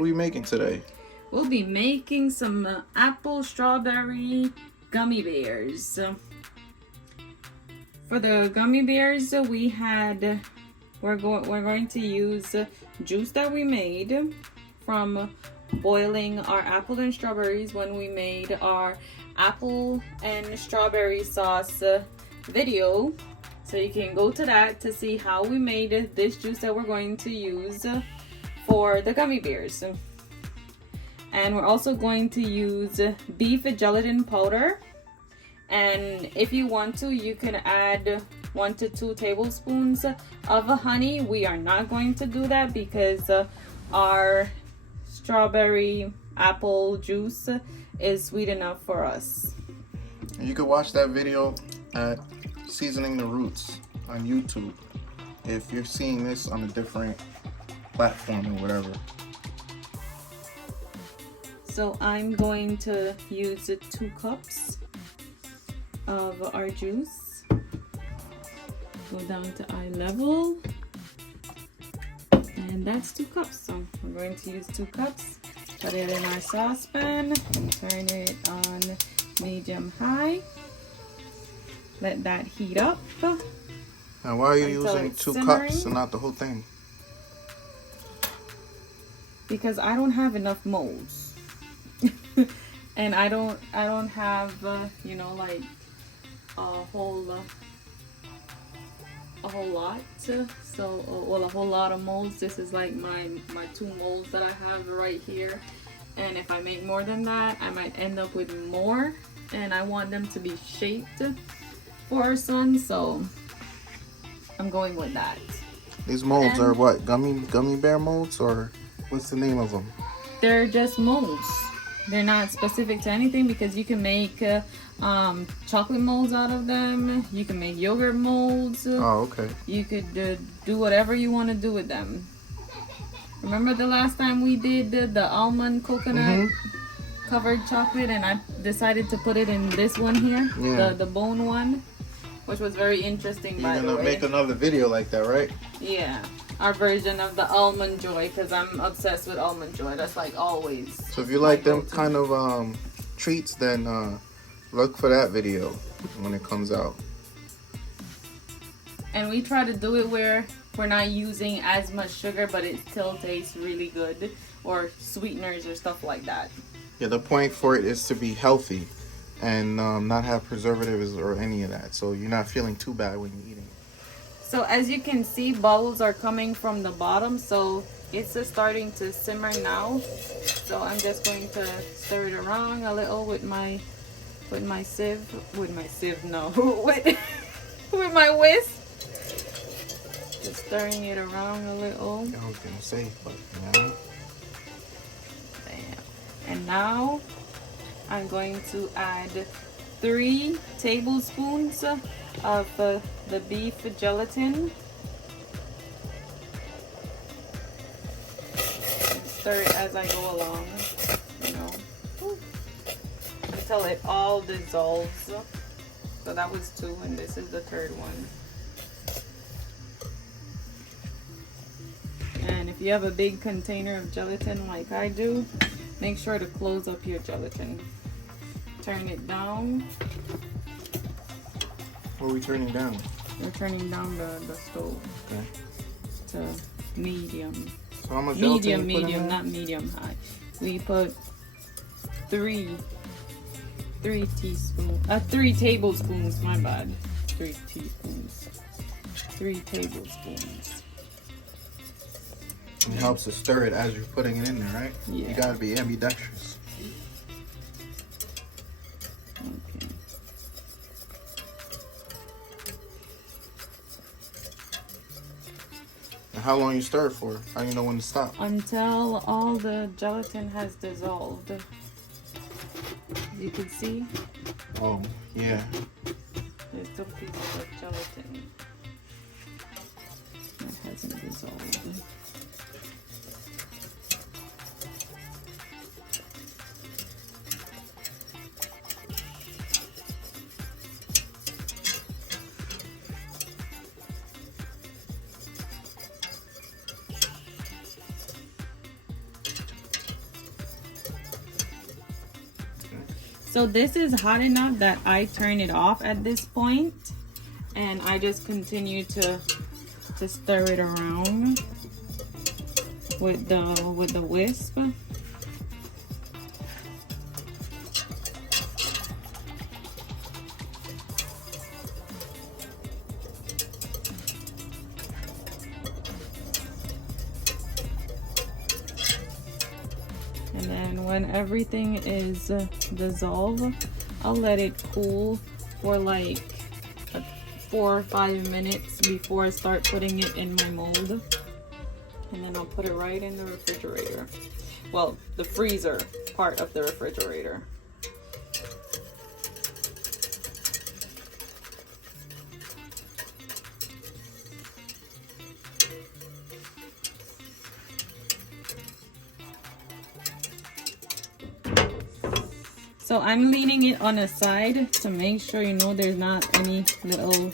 What are we making today? We'll be making some apple strawberry gummy bears. For the gummy bears, we're going to use juice that we made from boiling our apple and strawberries when we made our apple and strawberry sauce video. So you can go to that to see how we made this juice that we're going to use for the gummy bears. And we're also going to use beef gelatin powder. And if you want to, you can add 1 to 2 tablespoons of honey. We are not going to do that because our strawberry apple juice is sweet enough for us. You can watch that video at Seasoning the Roots on YouTube if you're seeing this on a different platform or whatever. So I'm going to use 2 cups of our juice. Go down to eye level. And that's 2 cups. So we're going to use 2 cups. Put it in our saucepan. Turn it on medium high. Let that heat up. Now why are you using 2 cups and not the whole thing? Because I don't have enough molds. And I don't have you know, like a whole lot, so well, a whole lot of molds. This is like my 2 molds that I have right here, and if I make more than that, I might end up with more, and I want them to be shaped for our son, so I'm going with that. These molds are what, gummy bear molds, or what's the name of them? They're just molds. They're not specific to anything because you can make chocolate molds out of them. You can make yogurt molds. Oh, okay. You could do whatever you want to do with them. Remember the last time we did the almond coconut covered chocolate, and I decided to put it in this one here, the bone one, which was very interesting. By the way, you're gonna make another video like that, right? Yeah. Our version of the almond joy, because I'm obsessed with almond joy. That's like always. So if you like them kind of treats, then look for that video when it comes out. And we try to do it where we're not using as much sugar, but it still tastes really good, or sweeteners or stuff like that. Yeah, the point for it is to be healthy and not have preservatives or any of that, so you're not feeling too bad when you're eating. So as you can see, bubbles are coming from the bottom, so it's just starting to simmer now. So I'm just going to stir it around a little with my sieve. With my whisk. Just stirring it around a little. I was gonna say, but yeah. And now I'm going to add 3 tablespoons of the beef gelatin. Stir it as I go along, you know, until it all dissolves. So that was 2, and this is the 3rd one. And if you have a big container of gelatin like I do, make sure to close up your gelatin. Turn it down. What are we turning down? We're turning down the stove to medium. So how much medium, not medium high. We put 3 tablespoons, my bad. 3 teaspoons. 3 tablespoons. It helps to stir it as you're putting it in there, right? Yeah. You gotta be ambidextrous. Okay. And how long you stir it for? How do you know when to stop? Until all the gelatin has dissolved. You can see. Oh, yeah. There's still pieces of gelatin that hasn't dissolved. So this is hot enough that I turn it off at this point, and I just continue to stir it around with the whisk. And then when everything is dissolved, I'll let it cool for like 4 or 5 minutes before I start putting it in my mold. And then I'll put it right in the refrigerator. Well, the freezer part of the refrigerator. So I'm leaning it on the side to make sure, you know, there's not any little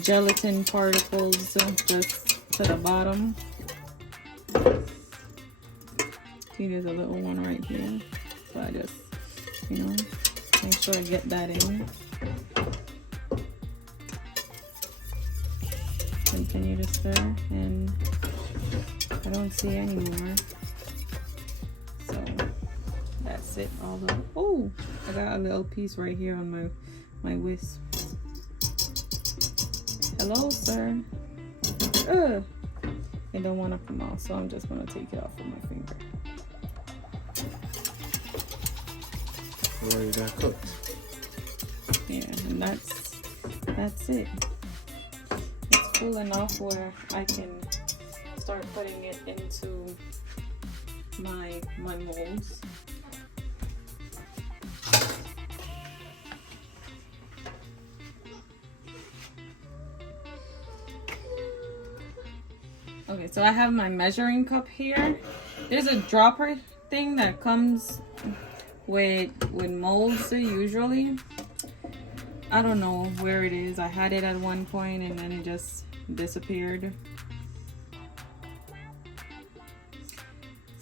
gelatin particles just to the bottom. See, there's a little one right here. So I just, you know, make sure I get that in. Continue to stir, and I don't see any more. So that's it. All the, oh, I got a little piece right here on my whisk. Hello, sir. Ugh. It don't want to come out, so I'm just gonna take it off with my finger. Already got cooked. Yeah, and that's it. It's full enough where I can start putting it into my molds. Okay, so I have my measuring cup here. There's a dropper thing that comes with molds usually. I don't know where it is. I had it at one point and then it just disappeared.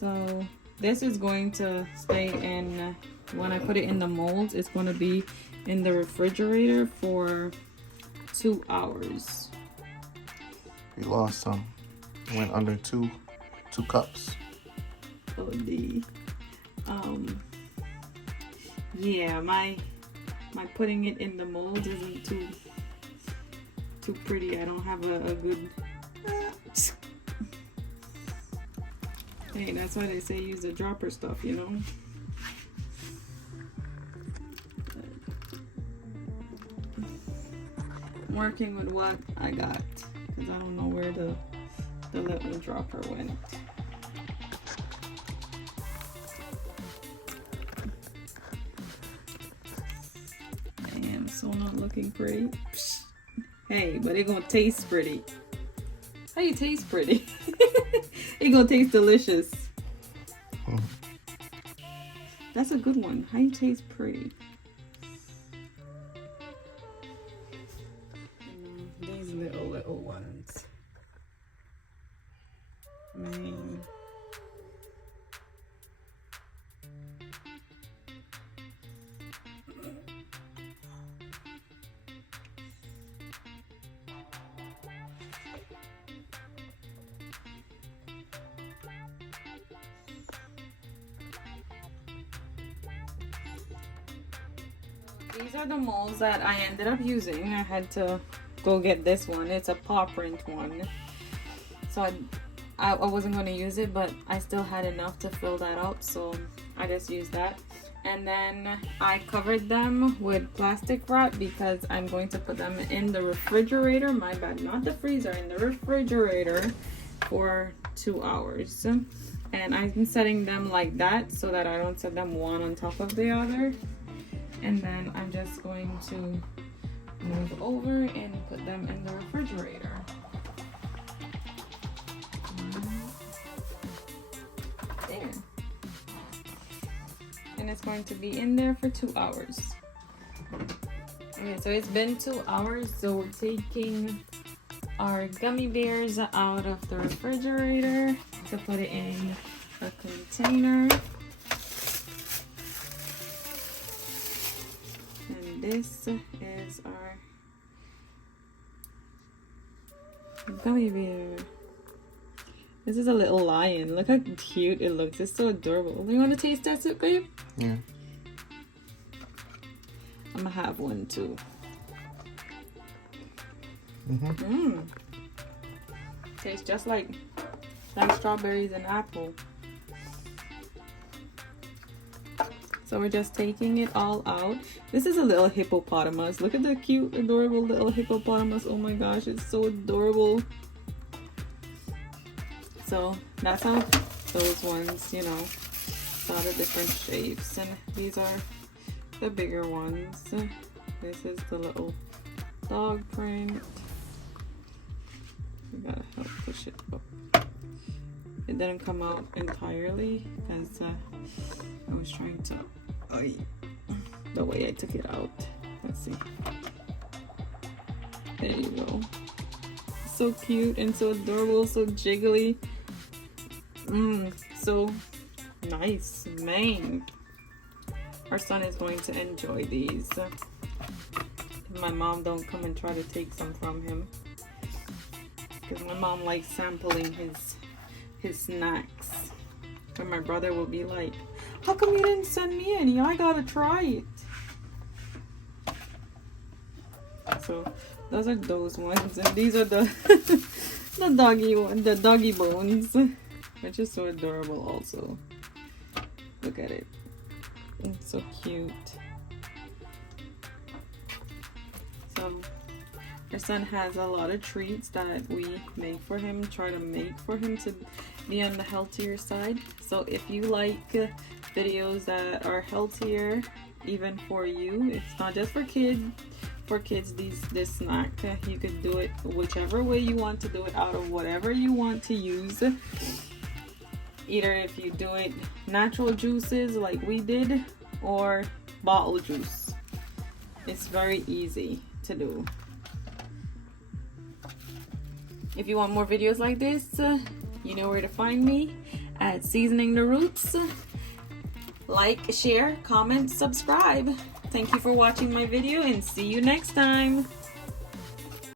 So this is going to stay in, when I put it in the molds, it's going to be in the refrigerator for 2 hours. We lost some. Went under two cups. Oh, yeah, my putting it in the molds isn't too pretty. I don't have a good. Hey, that's why they say use the dropper stuff, you know. I'm working with what I got because I don't know where the little dropper went. Damn, so not looking pretty. Hey, but it gonna taste pretty. How you taste pretty? It gonna taste delicious. That's a good one. How you taste pretty? These little ones. Man. These are the molds that I ended up using. I had to go get this one. It's a paw print one. So I wasn't going to use it, but I still had enough to fill that up, so I just used that. And then I covered them with plastic wrap because I'm going to put them in the refrigerator. My bad, not the freezer, in the refrigerator for 2 hours. And I'm setting them like that so that I don't set them one on top of the other. And then I'm just going to move over and put them in the refrigerator. There. And it's going to be in there for 2 hours. Okay, so it's been 2 hours, so we're taking our gummy bears out of the refrigerator to put it in a container. this is our gummy bear. This is a little lion. Look how cute it looks. It's so adorable. You want to taste that, babe? Yeah. I'm gonna have one too. Tastes just like strawberries and apple. So we're just taking it all out. This is a little hippopotamus. Look at the cute, adorable little hippopotamus. Oh my gosh, it's so adorable. So that's how those ones, you know, it's all the different shapes. And these are the bigger ones. This is the little dog print. We gotta help push it up. It didn't come out entirely because I was trying to, the way I took it out. Let's see. There you go. So cute and so adorable, so jiggly. So nice, man. Our son is going to enjoy these. My mom don't come and try to take some from him, because my mom likes sampling his snacks. And my brother will be like, how come you didn't send me any? I gotta try it. So those are those ones, and these are the the doggy one, the doggy bones, which is so adorable also. Look at it. It's so cute. So our son has a lot of treats that we make for him, try to make for him to be on the healthier side. So if you like videos that are healthier, even for you, it's not just for kids. For kids, this snack, you could do it whichever way you want to do it, out of whatever you want to use. Either if you do it natural juices like we did, or bottle juice. It's very easy to do. If you want more videos like this, you know where to find me at Seasoning the Roots. Like, share, comment, subscribe. Thank you for watching my video, and see you next time.